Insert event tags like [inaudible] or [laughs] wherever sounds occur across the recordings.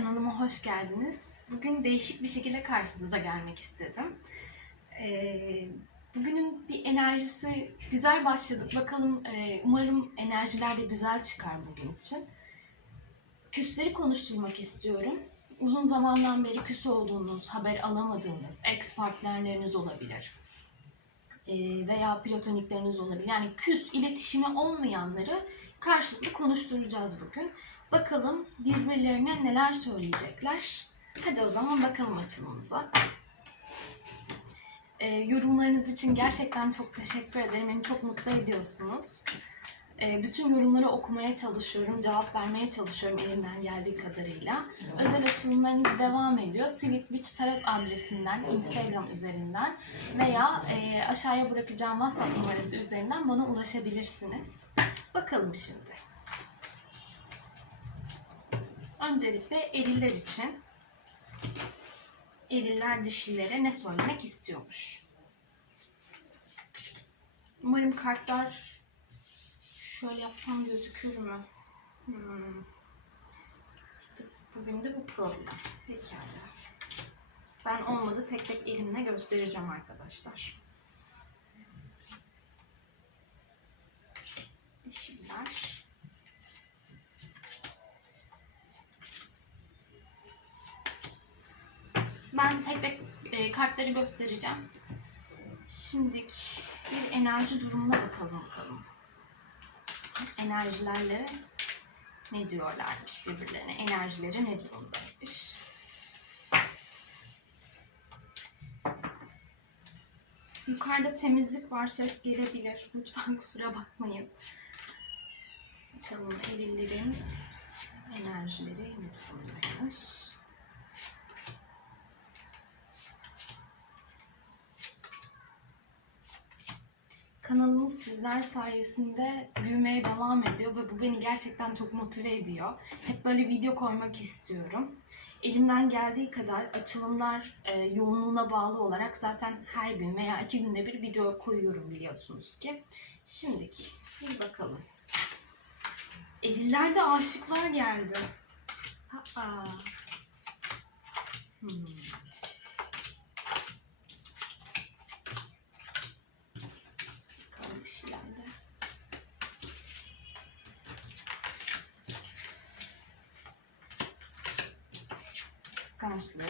kanalıma hoş geldiniz. Bugün değişik bir şekilde karşınıza gelmek istedim. Ee, bugünün bir enerjisi güzel başladık. Bakalım e, umarım enerjiler de güzel çıkar bugün için. Küsleri konuşturmak istiyorum. Uzun zamandan beri küs olduğunuz, haber alamadığınız ex partnerleriniz olabilir. Ee, veya platonikleriniz olabilir. Yani küs, iletişimi olmayanları karşılıklı konuşturacağız bugün. Bakalım birbirlerine neler söyleyecekler. Hadi o zaman bakalım açılımıza. Ee, yorumlarınız için gerçekten çok teşekkür ederim. Beni çok mutlu ediyorsunuz. Ee, bütün yorumları okumaya çalışıyorum, cevap vermeye çalışıyorum elimden geldiği kadarıyla. Özel açılımlarımız devam ediyor. Sweet Witch Tarot adresinden, Instagram üzerinden veya e, aşağıya bırakacağım WhatsApp numarası üzerinden bana ulaşabilirsiniz. Bakalım şimdi. Öncelikle eriller için eriller dişilere ne söylemek istiyormuş? Umarım kartlar şöyle yapsam gözükür mü? Hmm. İşte bugün de bu problem. Pekala. Ben olmadı tek tek elimle göstereceğim arkadaşlar. Dişiller. Ben tek tek e, kartları göstereceğim. Şimdilik bir enerji durumuna bakalım bakalım. Enerjilerle ne diyorlarmış birbirlerine? Enerjileri ne durumdaymış? Yukarıda temizlik var, ses gelebilir. Lütfen kusura bakmayın. Bakalım erillerin enerjileri ne durumdaymış? Kanalımız sizler sayesinde büyümeye devam ediyor ve bu beni gerçekten çok motive ediyor. Hep böyle video koymak istiyorum. Elimden geldiği kadar açılımlar e, yoğunluğuna bağlı olarak zaten her gün veya iki günde bir video koyuyorum biliyorsunuz ki. Şimdiki bir bakalım. Erillerde aşıklar geldi. Ha Hmm. Bakalım dişilerde. Kıskançlık.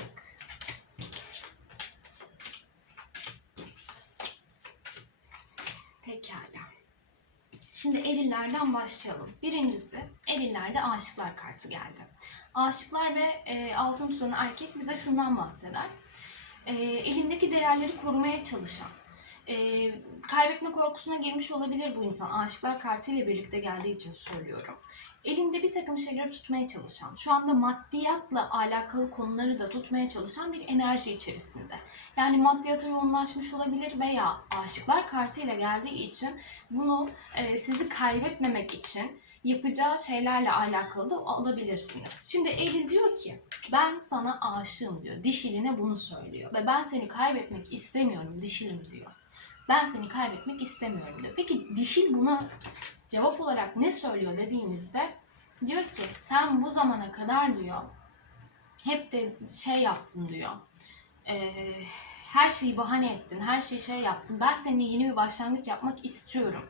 Pekala. Şimdi erillerden başlayalım. Birincisi erillerde aşıklar kartı geldi. Aşıklar ve e, altın tutan erkek bize şundan bahseder. E, elindeki değerleri korumaya çalışan, e, kaybetme korkusuna girmiş olabilir bu insan. Aşıklar kartı ile birlikte geldiği için söylüyorum. Elinde bir takım şeyleri tutmaya çalışan, şu anda maddiyatla alakalı konuları da tutmaya çalışan bir enerji içerisinde. Yani maddiyata yoğunlaşmış olabilir veya aşıklar kartı ile geldiği için bunu e, sizi kaybetmemek için yapacağı şeylerle alakalı da olabilirsiniz. Şimdi Eril diyor ki ben sana aşığım diyor. Dişiline bunu söylüyor. Ve ben seni kaybetmek istemiyorum dişilim diyor. Ben seni kaybetmek istemiyorum diyor. Peki dişil buna cevap olarak ne söylüyor dediğimizde diyor ki sen bu zamana kadar diyor hep de şey yaptın diyor. Ee, her şeyi bahane ettin, her şeyi şey yaptın. Ben seninle yeni bir başlangıç yapmak istiyorum.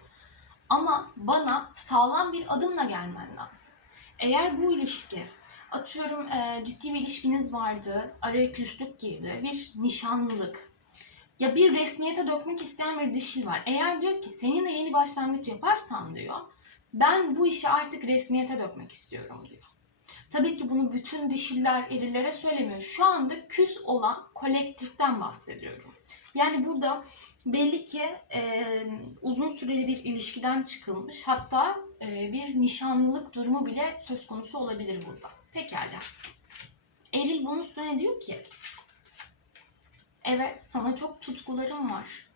Ama bana sağlam bir adımla gelmen lazım. Eğer bu ilişki, atıyorum e, ciddi bir ilişkiniz vardı, araya küslük girdi, bir nişanlılık, ya bir resmiyete dökmek isteyen bir dişil var. Eğer diyor ki seninle yeni başlangıç yaparsam diyor, ben bu işi artık resmiyete dökmek istiyorum diyor. Tabii ki bunu bütün dişiller erilere söylemiyor. Şu anda küs olan kolektiften bahsediyorum. Yani burada belli ki e, uzun süreli bir ilişkiden çıkılmış. Hatta e, bir nişanlılık durumu bile söz konusu olabilir burada. Pekala. Eril bunun üstüne diyor ki Evet, sana çok tutkularım var.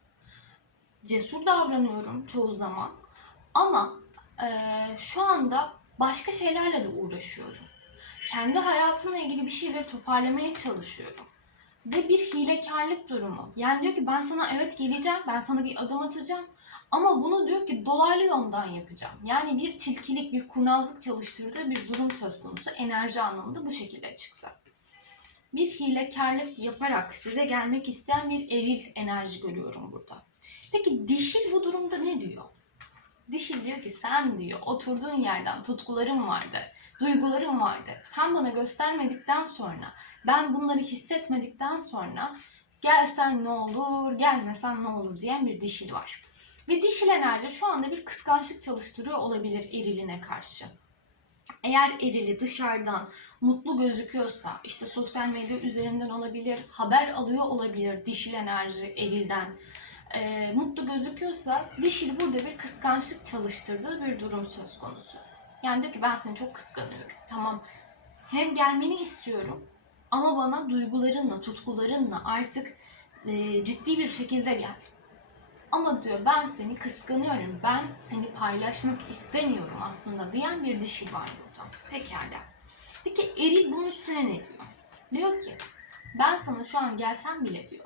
Cesur davranıyorum çoğu zaman. Ama eee, şu anda başka şeylerle de uğraşıyorum. Kendi hayatımla ilgili bir şeyleri toparlamaya çalışıyorum. Ve bir hilekarlık durumu. Yani diyor ki ben sana evet geleceğim, ben sana bir adım atacağım. Ama bunu diyor ki dolaylı yoldan yapacağım. Yani bir tilkilik, bir kurnazlık çalıştırdığı bir durum söz konusu. Enerji anlamında bu şekilde çıktı. Bir hilekarlık yaparak size gelmek isteyen bir eril enerji görüyorum burada. Peki dişil bu durumda ne diyor? Dişil diyor ki sen diyor oturduğun yerden tutkularım vardı, duygularım vardı. Sen bana göstermedikten sonra, ben bunları hissetmedikten sonra gelsen ne olur, gelmesen ne olur diyen bir dişil var. Ve dişil enerji şu anda bir kıskançlık çalıştırıyor olabilir eriline karşı. Eğer erili dışarıdan mutlu gözüküyorsa, işte sosyal medya üzerinden olabilir, haber alıyor olabilir dişil enerji erilden, e, mutlu gözüküyorsa dişil burada bir kıskançlık çalıştırdığı bir durum söz konusu. Yani diyor ki ben seni çok kıskanıyorum. Tamam hem gelmeni istiyorum ama bana duygularınla, tutkularınla artık e, ciddi bir şekilde gel. Ama diyor ben seni kıskanıyorum, ben seni paylaşmak istemiyorum aslında diyen bir dişi var burada. Pekala. Peki eril bunun üstüne ne diyor? Diyor ki ben sana şu an gelsem bile diyor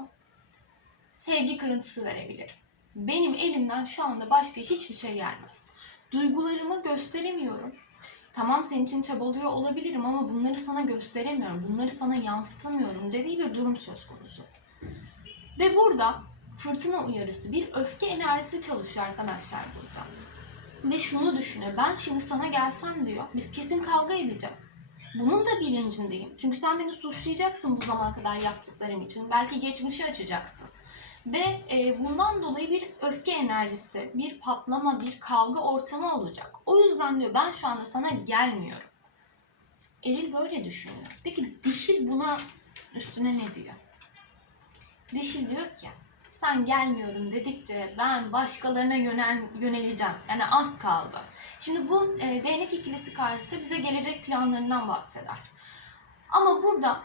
sevgi kırıntısı verebilirim. Benim elimden şu anda başka hiçbir şey gelmez. Duygularımı gösteremiyorum. Tamam senin için çabalıyor olabilirim ama bunları sana gösteremiyorum. Bunları sana yansıtamıyorum dediği bir durum söz konusu. Ve burada fırtına uyarısı, bir öfke enerjisi çalışıyor arkadaşlar burada. Ve şunu düşünüyor, ben şimdi sana gelsem diyor, biz kesin kavga edeceğiz. Bunun da bilincindeyim. Çünkü sen beni suçlayacaksın bu zamana kadar yaptıklarım için. Belki geçmişi açacaksın. Ve e, bundan dolayı bir öfke enerjisi, bir patlama, bir kavga ortamı olacak. O yüzden diyor ben şu anda sana gelmiyorum. Eril böyle düşünüyor. Peki dişil buna üstüne ne diyor? Dişil diyor ki sen gelmiyorum dedikçe ben başkalarına yönel, yöneleceğim. Yani az kaldı. Şimdi bu e, değnek ikilisi kartı bize gelecek planlarından bahseder. Ama burada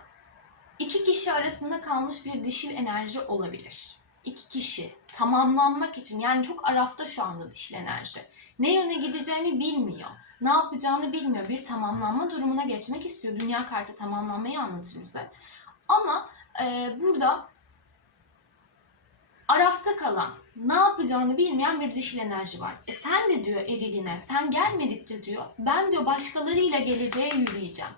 iki kişi arasında kalmış bir dişil enerji olabilir. İki kişi tamamlanmak için yani çok arafta şu anda dişil enerji. Ne yöne gideceğini bilmiyor. Ne yapacağını bilmiyor. Bir tamamlanma durumuna geçmek istiyor. Dünya kartı tamamlanmayı anlatır bize. Ama e, burada arafta kalan, ne yapacağını bilmeyen bir dişil enerji var. E sen de diyor eriline, sen gelmedikçe diyor, ben diyor başkalarıyla geleceğe yürüyeceğim.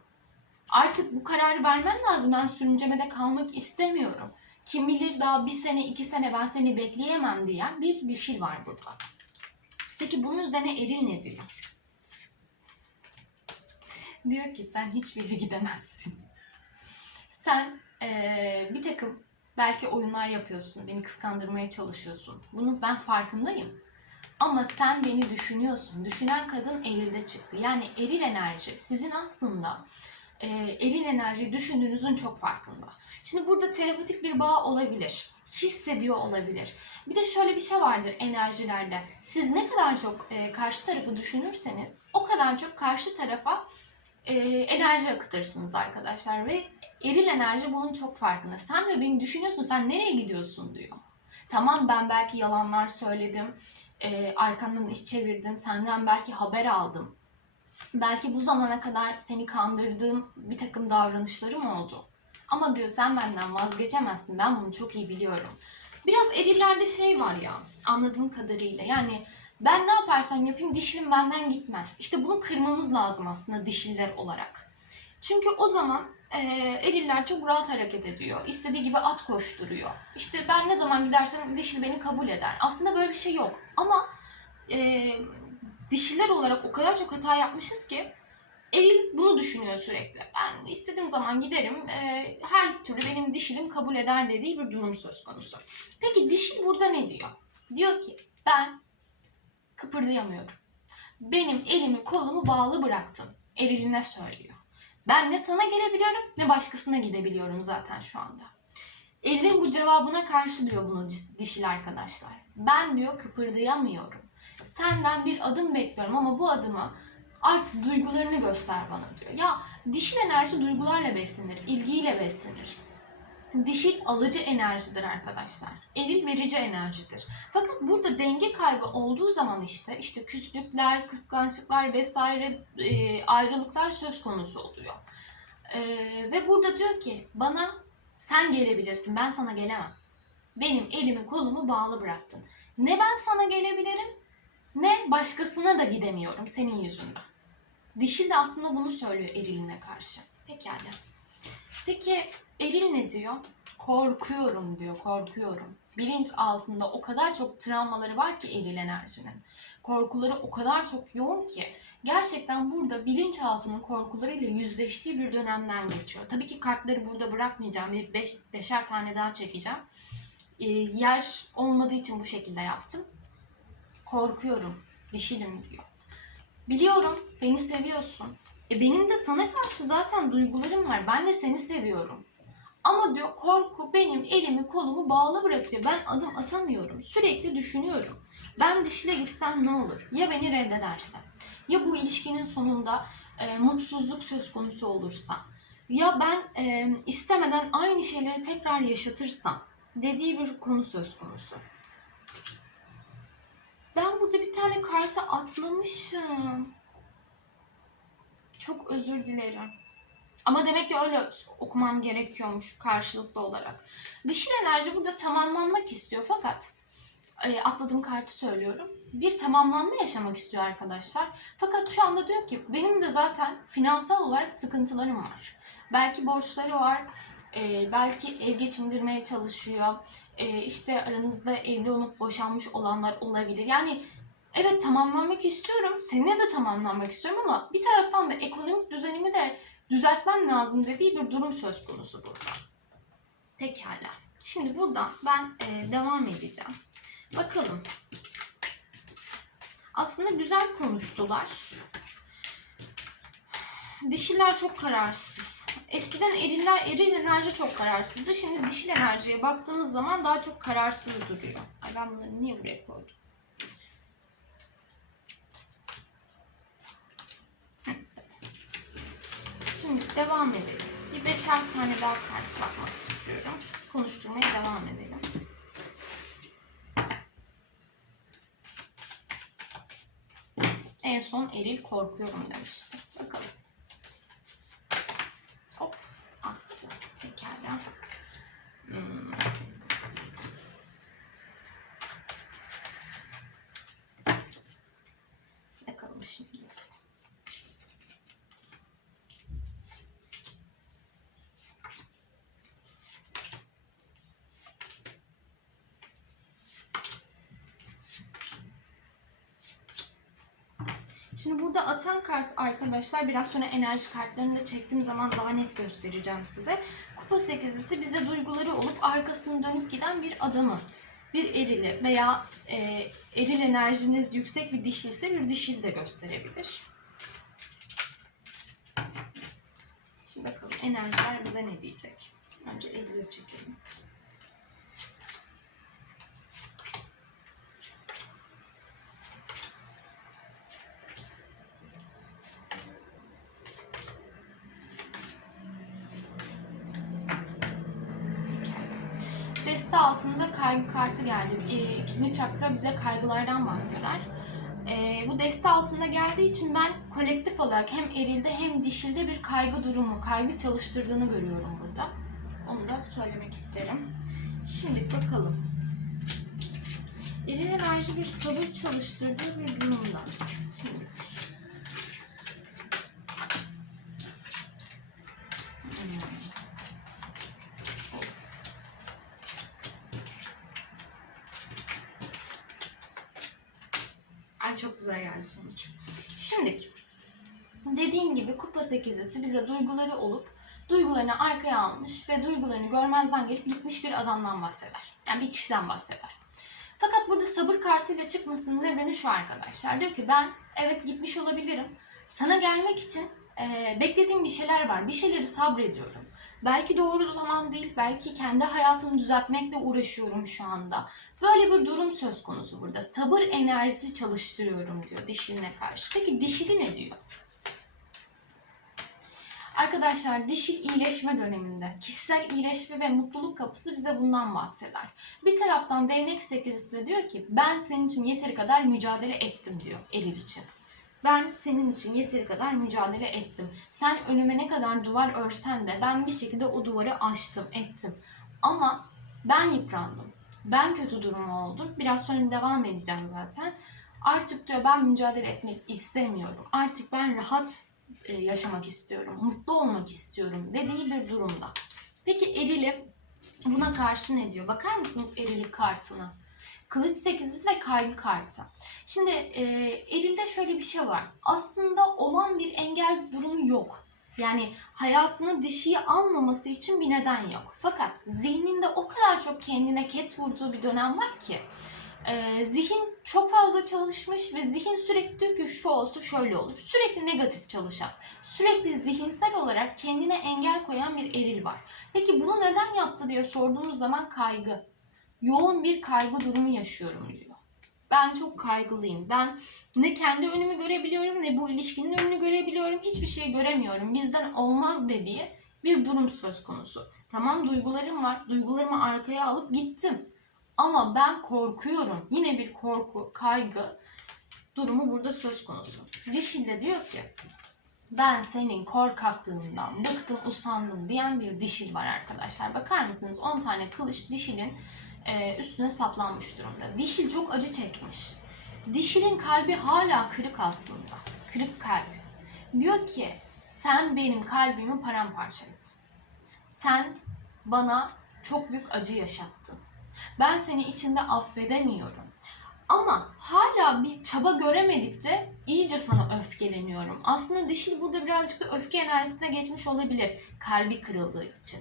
Artık bu kararı vermem lazım, ben sürüncemede kalmak istemiyorum. Kim bilir daha bir sene, iki sene ben seni bekleyemem diyen bir dişil var burada. Peki bunun üzerine eril ne diyor? diyor ki sen hiçbir yere gidemezsin. Sen eee, bir takım belki oyunlar yapıyorsun, beni kıskandırmaya çalışıyorsun. Bunun ben farkındayım. Ama sen beni düşünüyorsun. Düşünen kadın erilde çıktı. Yani eril enerji sizin aslında e, eril enerjiyi düşündüğünüzün çok farkında. Şimdi burada telepatik bir bağ olabilir. Hissediyor olabilir. Bir de şöyle bir şey vardır enerjilerde. Siz ne kadar çok e, karşı tarafı düşünürseniz o kadar çok karşı tarafa e, enerji akıtırsınız arkadaşlar ve eril enerji bunun çok farkında. Sen de beni düşünüyorsun, sen nereye gidiyorsun diyor. Tamam ben belki yalanlar söyledim, e, arkandan iş çevirdim, senden belki haber aldım. Belki bu zamana kadar seni kandırdığım bir takım davranışlarım oldu. Ama diyor sen benden vazgeçemezsin, ben bunu çok iyi biliyorum. Biraz erillerde şey var ya, anladığım kadarıyla yani ben ne yaparsam yapayım dişilim benden gitmez. İşte bunu kırmamız lazım aslında dişiller olarak. Çünkü o zaman e, eriller çok rahat hareket ediyor. İstediği gibi at koşturuyor. İşte ben ne zaman gidersem dişil beni kabul eder. Aslında böyle bir şey yok. Ama e, dişiler olarak o kadar çok hata yapmışız ki eril bunu düşünüyor sürekli. Ben istediğim zaman giderim. e, her türlü benim dişilim kabul eder dediği bir durum söz konusu. Peki dişil burada ne diyor? Diyor ki ben kıpırdayamıyorum. Benim elimi kolumu bağlı bıraktın. Eriline söylüyor. Ben ne sana gelebiliyorum ne başkasına gidebiliyorum zaten şu anda. Elin bu cevabına karşı diyor bunu dişil arkadaşlar. Ben diyor kıpırdayamıyorum. Senden bir adım bekliyorum ama bu adımı artık duygularını göster bana diyor. Ya dişil enerji duygularla beslenir, ilgiyle beslenir. Dişil alıcı enerjidir arkadaşlar. Eril verici enerjidir. Fakat burada denge kaybı olduğu zaman işte işte küslükler, kıskançlıklar vesaire e, ayrılıklar söz konusu oluyor. E, ve burada diyor ki bana sen gelebilirsin ben sana gelemem. Benim elimi kolumu bağlı bıraktın. Ne ben sana gelebilirim ne başkasına da gidemiyorum senin yüzünden. Dişil de aslında bunu söylüyor eriline karşı. Pekala. Peki eril ne diyor? Korkuyorum diyor, korkuyorum. Bilinç altında o kadar çok travmaları var ki eril enerjinin. Korkuları o kadar çok yoğun ki gerçekten burada bilinçaltının korkularıyla yüzleştiği bir dönemden geçiyor. Tabii ki kartları burada bırakmayacağım. Bir beş, beşer tane daha çekeceğim. Ee, yer olmadığı için bu şekilde yaptım. Korkuyorum, dişilim diyor. Biliyorum, beni seviyorsun. E benim de sana karşı zaten duygularım var. Ben de seni seviyorum. Ama diyor korku benim elimi kolumu bağlı bırakıyor. Ben adım atamıyorum. Sürekli düşünüyorum. Ben dişile gitsem ne olur? Ya beni reddederse? Ya bu ilişkinin sonunda e, mutsuzluk söz konusu olursa? Ya ben e, istemeden aynı şeyleri tekrar yaşatırsam? Dediği bir konu söz konusu. Ben burada bir tane kartı atlamışım. Çok özür dilerim. Ama demek ki öyle okumam gerekiyormuş karşılıklı olarak. Dişil enerji burada tamamlanmak istiyor fakat e, atladığım kartı söylüyorum. Bir tamamlanma yaşamak istiyor arkadaşlar. Fakat şu anda diyor ki benim de zaten finansal olarak sıkıntılarım var. Belki borçları var. e, belki ev geçindirmeye çalışıyor. E, işte aranızda evli olup boşanmış olanlar olabilir. Yani evet tamamlanmak istiyorum. Seninle de tamamlanmak istiyorum ama bir taraftan da ekonomik düzenimi de düzeltmem lazım dediği bir durum söz konusu burada. Pekala. Şimdi buradan ben e, devam edeceğim. Bakalım. Aslında güzel konuştular. Dişiler çok kararsız. Eskiden eriller, eril enerji çok kararsızdı. Şimdi dişil enerjiye baktığımız zaman daha çok kararsız duruyor. Ay ben bunları niye buraya koydum? Şimdi devam edelim. Bir beşer tane daha kart bakmak istiyorum. Konuşturmaya devam edelim. En son eril korkuyorum demişti. Bakalım. Hop attı. Pekala. Hmm. Bakalım şimdi. Şimdi burada atan kart arkadaşlar biraz sonra enerji kartlarını da çektiğim zaman daha net göstereceğim size. Kupa sekizlisi bize duyguları olup arkasını dönüp giden bir adamı. Bir erili veya e, eril enerjiniz yüksek bir dişi ise bir dişil de gösterebilir. Şimdi bakalım enerjiler bize ne diyecek. Önce erili çekelim. Deste altında kaygı kartı geldi. E, ikinci çakra bize kaygılardan bahseder. E, bu deste altında geldiği için ben kolektif olarak hem erilde hem dişilde bir kaygı durumu, kaygı çalıştırdığını görüyorum burada. Onu da söylemek isterim. Şimdi bakalım. Eril enerji bir sabır çalıştırdığı bir durumda. Bize duyguları olup duygularını arkaya almış ve duygularını görmezden gelip gitmiş bir adamdan bahseder. Yani bir kişiden bahseder. Fakat burada sabır kartıyla çıkmasının nedeni şu arkadaşlar. Diyor ki ben evet gitmiş olabilirim. Sana gelmek için e, beklediğim bir şeyler var. Bir şeyleri sabrediyorum. Belki doğru zaman değil, belki kendi hayatımı düzeltmekle uğraşıyorum şu anda. Böyle bir durum söz konusu burada. Sabır enerjisi çalıştırıyorum diyor dişiline karşı. Peki dişili ne diyor? Arkadaşlar dişil iyileşme döneminde kişisel iyileşme ve mutluluk kapısı bize bundan bahseder. Bir taraftan değnek sekizlisi de diyor ki ben senin için yeteri kadar mücadele ettim diyor eril için. Ben senin için yeteri kadar mücadele ettim. Sen önüme ne kadar duvar örsen de ben bir şekilde o duvarı aştım, ettim. Ama ben yıprandım. Ben kötü duruma oldum. Biraz sonra devam edeceğim zaten. Artık diyor ben mücadele etmek istemiyorum. Artık ben rahat yaşamak istiyorum, mutlu olmak istiyorum dediği bir durumda. Peki erili buna karşı ne diyor? Bakar mısınız erilik kartına? Kılıç sekizlisi ve kaygı kartı. Şimdi e, erilde şöyle bir şey var. Aslında olan bir engel durumu yok. Yani hayatını dişiye almaması için bir neden yok. Fakat zihninde o kadar çok kendine ket vurduğu bir dönem var ki e, zihin çok fazla çalışmış ve zihin sürekli diyor ki şu olsa şöyle olur. Sürekli negatif çalışan, sürekli zihinsel olarak kendine engel koyan bir eril var. Peki bunu neden yaptı diye sorduğumuz zaman kaygı. Yoğun bir kaygı durumu yaşıyorum diyor. Ben çok kaygılıyım. Ben ne kendi önümü görebiliyorum ne bu ilişkinin önünü görebiliyorum. Hiçbir şey göremiyorum. Bizden olmaz dediği bir durum söz konusu. Tamam duygularım var. Duygularımı arkaya alıp gittim. Ama ben korkuyorum. Yine bir korku, kaygı durumu burada söz konusu. Dişil de diyor ki ben senin korkaklığından bıktım, usandım diyen bir dişil var arkadaşlar. Bakar mısınız 10 tane kılıç dişilin e, üstüne saplanmış durumda. Dişil çok acı çekmiş. Dişilin kalbi hala kırık aslında. Kırık kalp. Diyor ki sen benim kalbimi paramparça ettin. Sen bana çok büyük acı yaşattın. Ben seni içinde affedemiyorum. Ama hala bir çaba göremedikçe iyice sana öfkeleniyorum. Aslında dişil burada birazcık da öfke enerjisine geçmiş olabilir. Kalbi kırıldığı için.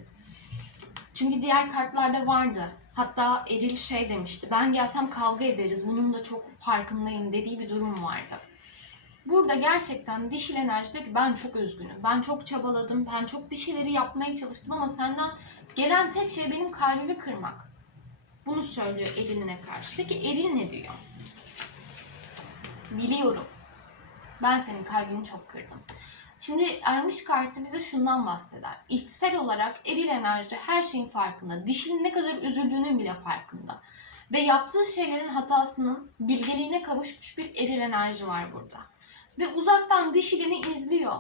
Çünkü diğer kartlarda vardı. Hatta Eril şey demişti. Ben gelsem kavga ederiz. Bunun da çok farkındayım dediği bir durum vardı. Burada gerçekten dişil enerji diyor ki ben çok üzgünüm. Ben çok çabaladım. Ben çok bir şeyleri yapmaya çalıştım ama senden gelen tek şey benim kalbimi kırmak. Bunu söylüyor Eril'ine karşı. Peki Eril ne diyor? Biliyorum. Ben senin kalbini çok kırdım. Şimdi ermiş kartı bize şundan bahseder. İçsel olarak eril enerji her şeyin farkında. Dişinin ne kadar üzüldüğünün bile farkında. Ve yaptığı şeylerin hatasının bilgeliğine kavuşmuş bir eril enerji var burada. Ve uzaktan dişilini izliyor.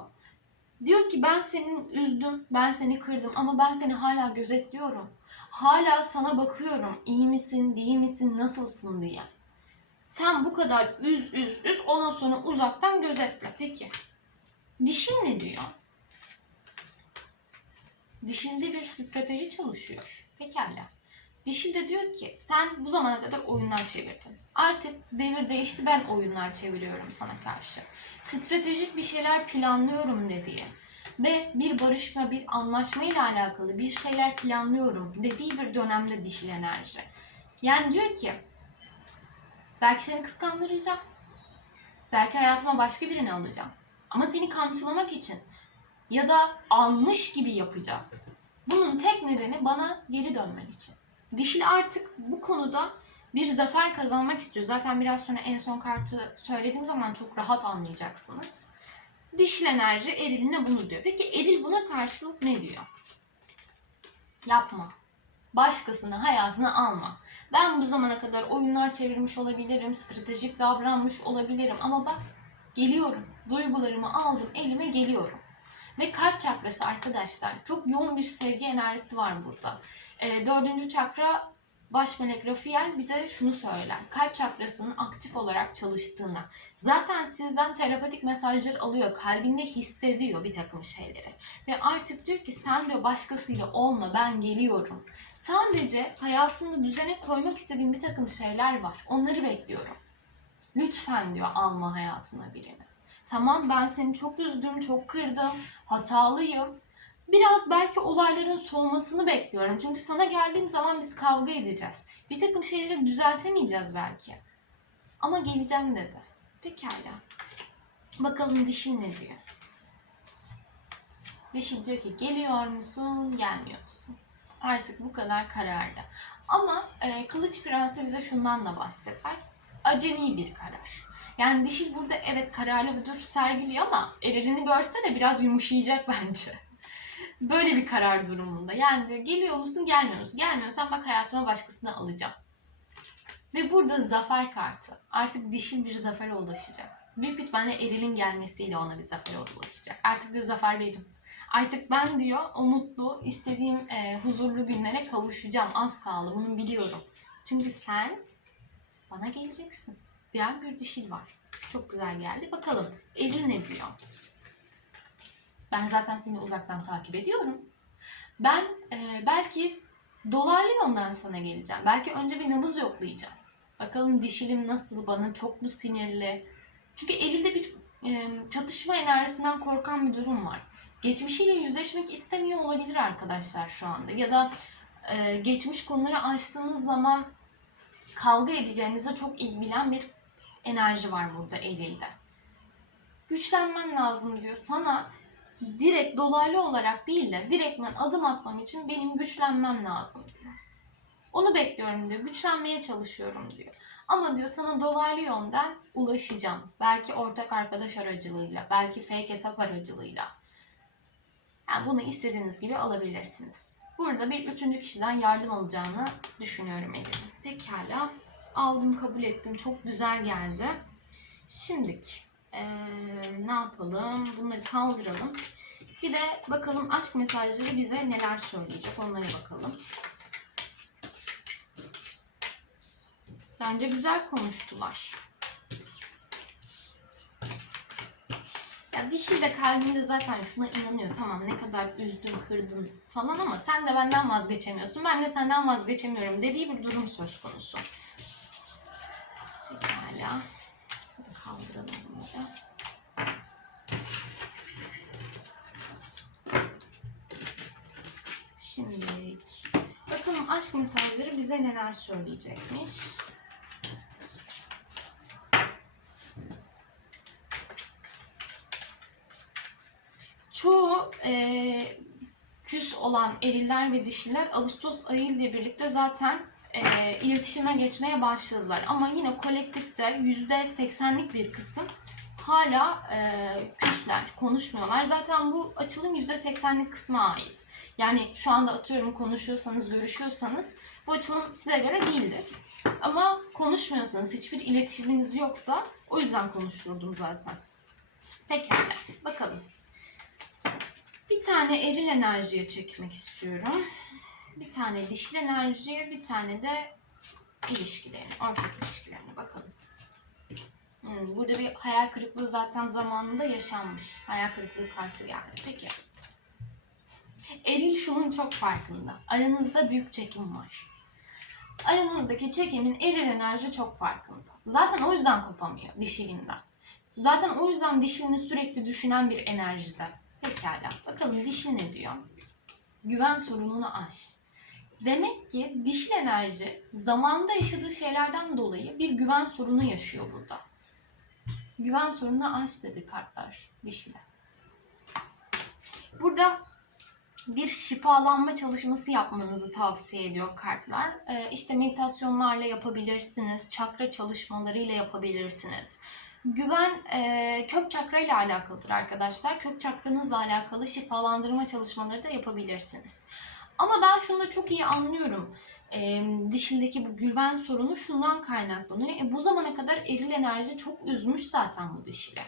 Diyor ki ben senin üzdüm, ben seni kırdım ama ben seni hala gözetliyorum. Hala sana bakıyorum. İyi misin, değil misin, nasılsın diye. Sen bu kadar üz üz üz ondan sonra uzaktan gözetle. Peki. Dişin ne diyor? Dişinde bir strateji çalışıyor. Pekala. Dişil de diyor ki sen bu zamana kadar oyunlar çevirdin. Artık devir değişti ben oyunlar çeviriyorum sana karşı. Stratejik bir şeyler planlıyorum dediği ve bir barışma, bir anlaşma ile alakalı bir şeyler planlıyorum dediği bir dönemde dişil enerji. Yani diyor ki belki seni kıskandıracağım. Belki hayatıma başka birini alacağım. Ama seni kamçılamak için ya da almış gibi yapacağım. Bunun tek nedeni bana geri dönmen için. Dişil artık bu konuda bir zafer kazanmak istiyor. Zaten biraz sonra en son kartı söylediğim zaman çok rahat anlayacaksınız. Dişil enerji eriline bunu diyor. Peki eril buna karşılık ne diyor? Yapma. Başkasını hayatına alma. Ben bu zamana kadar oyunlar çevirmiş olabilirim, stratejik davranmış olabilirim ama bak geliyorum. Duygularımı aldım, elime geliyorum. Ve kalp çakrası arkadaşlar çok yoğun bir sevgi enerjisi var burada. E, dördüncü çakra baş melek Rafael bize şunu söyler. Kalp çakrasının aktif olarak çalıştığını. Zaten sizden terapatik mesajlar alıyor. Kalbinde hissediyor bir takım şeyleri. Ve artık diyor ki sen diyor başkasıyla olma ben geliyorum. Sadece hayatımda düzene koymak istediğim bir takım şeyler var. Onları bekliyorum. Lütfen diyor alma hayatına birini. Tamam ben seni çok üzdüm, çok kırdım, hatalıyım. Biraz belki olayların soğumasını bekliyorum. Çünkü sana geldiğim zaman biz kavga edeceğiz. Bir takım şeyleri düzeltemeyeceğiz belki. Ama geleceğim dedi. Pekala. Bakalım dişin ne diyor? Dişin diyor ki geliyor musun, gelmiyor musun? Artık bu kadar kararlı. Ama e, Kılıç Prensi bize şundan da bahseder. Acemi bir karar. Yani dişil burada evet kararlı bir duruş sergiliyor ama erilini görse de biraz yumuşayacak [laughs] bence. Böyle bir karar durumunda. Yani geliyor musun gelmiyor musun? Gelmiyorsan bak hayatıma başkasını alacağım. Ve burada zafer kartı. Artık dişil bir zafere ulaşacak. Büyük ihtimalle erilin gelmesiyle ona bir zafere ulaşacak. Artık diyor zafer benim. Artık ben diyor o mutlu, istediğim e, huzurlu günlere kavuşacağım. Az kaldı bunu biliyorum. Çünkü sen bana geleceksin diyen bir dişil var. Çok güzel geldi. Bakalım Eril ne diyor? Ben zaten seni uzaktan takip ediyorum. Ben e, belki dolaylı yoldan sana geleceğim. Belki önce bir nabız yoklayacağım. Bakalım dişilim nasıl, bana çok mu sinirli? Çünkü Eril'de bir e, çatışma enerjisinden korkan bir durum var. Geçmişiyle yüzleşmek istemiyor olabilir arkadaşlar şu anda. Ya da e, geçmiş konuları açtığınız zaman kavga edeceğinizi çok iyi bilen bir enerji var burada Eril'de. Güçlenmem lazım diyor. Sana direkt dolaylı olarak değil de direktmen adım atmam için benim güçlenmem lazım diyor. Onu bekliyorum diyor. Güçlenmeye çalışıyorum diyor. Ama diyor sana dolaylı yönden ulaşacağım. Belki ortak arkadaş aracılığıyla, belki fake hesap aracılığıyla. Yani bunu istediğiniz gibi alabilirsiniz. Burada bir üçüncü kişiden yardım alacağını düşünüyorum Elif'in. Pekala. Aldım, kabul ettim. Çok güzel geldi. Şimdilik eee, ne yapalım? Bunları kaldıralım. Bir de bakalım aşk mesajları bize neler söyleyecek. Onlara bakalım. Bence güzel konuştular. Ya dişi de kalbinde zaten şuna inanıyor. Tamam ne kadar üzdün, kırdın falan ama sen de benden vazgeçemiyorsun. Ben de senden vazgeçemiyorum dediği bir durum söz konusu. Pekala. Kaldıralım bunları. Şimdi bakalım aşk mesajları bize neler söyleyecekmiş. Çoğu eee, küs olan eriller ve dişiler Ağustos ayı ile birlikte zaten eee, iletişime geçmeye başladılar. Ama yine kolektifte %80'lik bir kısım hala eee, küsler, konuşmuyorlar. Zaten bu açılım %80'lik kısma ait. Yani şu anda atıyorum konuşuyorsanız, görüşüyorsanız bu açılım size göre değildir. Ama konuşmuyorsanız, hiçbir iletişiminiz yoksa o yüzden konuşturdum zaten. Pekala, bakalım. Bir tane eril enerjiye çekmek istiyorum. Bir tane dişil enerjiye, bir tane de ilişkilerine, ortak ilişkilerine bakalım. Hmm, burada bir hayal kırıklığı zaten zamanında yaşanmış. Hayal kırıklığı kartı geldi. Peki. Eril şunun çok farkında. Aranızda büyük çekim var. Aranızdaki çekimin eril enerji çok farkında. Zaten o yüzden kopamıyor dişilinden. Zaten o yüzden dişilini sürekli düşünen bir enerjide. Pekala. Bakalım dişil ne diyor? Güven sorununu aş. Demek ki dişil enerji zamanda yaşadığı şeylerden dolayı bir güven sorunu yaşıyor burada. Güven sorununu aş dedi kartlar dişile. Burada bir şifalanma çalışması yapmanızı tavsiye ediyor kartlar. Ee, işte meditasyonlarla yapabilirsiniz, çakra çalışmalarıyla yapabilirsiniz. Güven e, kök çakra ile alakalıdır arkadaşlar. Kök çakranızla alakalı şifalandırma çalışmaları da yapabilirsiniz. Ama ben şunu da çok iyi anlıyorum. E, dişindeki bu güven sorunu şundan kaynaklanıyor. E, bu zamana kadar eril enerji çok üzmüş zaten bu dişili.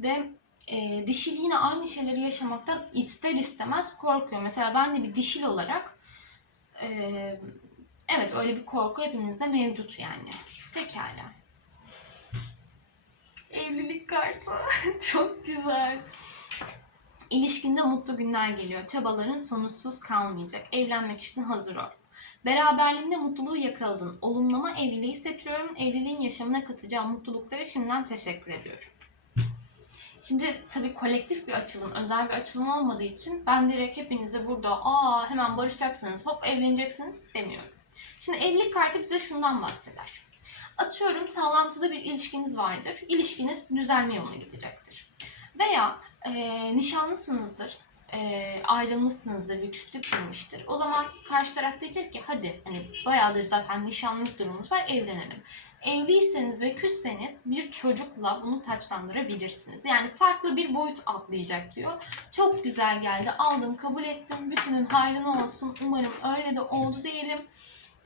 Ve e, dişil yine aynı şeyleri yaşamaktan ister istemez korkuyor. Mesela ben de bir dişil olarak e, evet öyle bir korku hepimizde mevcut yani. Pekala. Evlilik kartı. [laughs] Çok güzel. İlişkinde mutlu günler geliyor. Çabaların sonuçsuz kalmayacak. Evlenmek için hazır ol. Beraberliğinde mutluluğu yakaladın. Olumlama evliliği seçiyorum. Evliliğin yaşamına katacağı mutluluklara şimdiden teşekkür ediyorum. Şimdi tabii kolektif bir açılım, özel bir açılım olmadığı için ben direkt hepinize burada aa hemen barışacaksınız, hop evleneceksiniz demiyorum. Şimdi evlilik kartı bize şundan bahseder. Atıyorum sağlantıda bir ilişkiniz vardır. İlişkiniz düzelme yoluna gidecektir. Veya e, nişanlısınızdır, e, ayrılmışsınızdır, bir küslük girmiştir. O zaman karşı taraf diyecek ki hadi hani bayağıdır zaten nişanlık durumumuz var evlenelim. Evliyseniz ve küsseniz bir çocukla bunu taçlandırabilirsiniz. Yani farklı bir boyut atlayacak diyor. Çok güzel geldi. Aldım, kabul ettim. Bütünün hayrına olsun. Umarım öyle de oldu diyelim.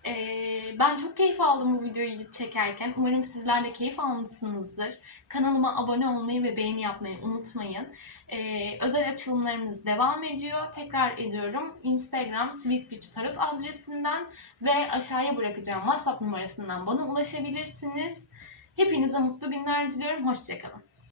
Ee, ben çok keyif aldım bu videoyu çekerken. Umarım sizler de keyif almışsınızdır. Kanalıma abone olmayı ve beğeni yapmayı unutmayın. Ee, özel açılımlarımız devam ediyor. Tekrar ediyorum. Instagram Sweet Witch Tarot adresinden ve aşağıya bırakacağım WhatsApp numarasından bana ulaşabilirsiniz. Hepinize mutlu günler diliyorum. Hoşçakalın.